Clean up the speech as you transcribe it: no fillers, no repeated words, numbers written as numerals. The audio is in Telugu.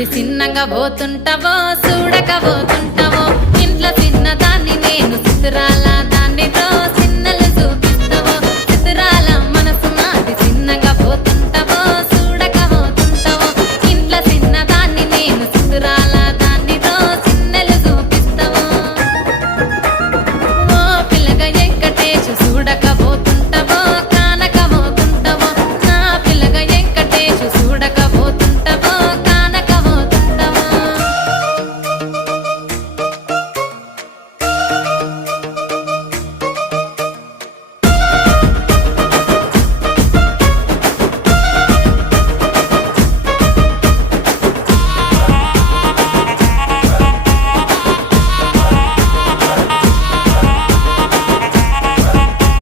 అది చిన్నగా పోతుంటావో చూడక పోతుంటావో ఇంట్లో చిన్న దాన్ని నేను చిత్రాల దాన్ని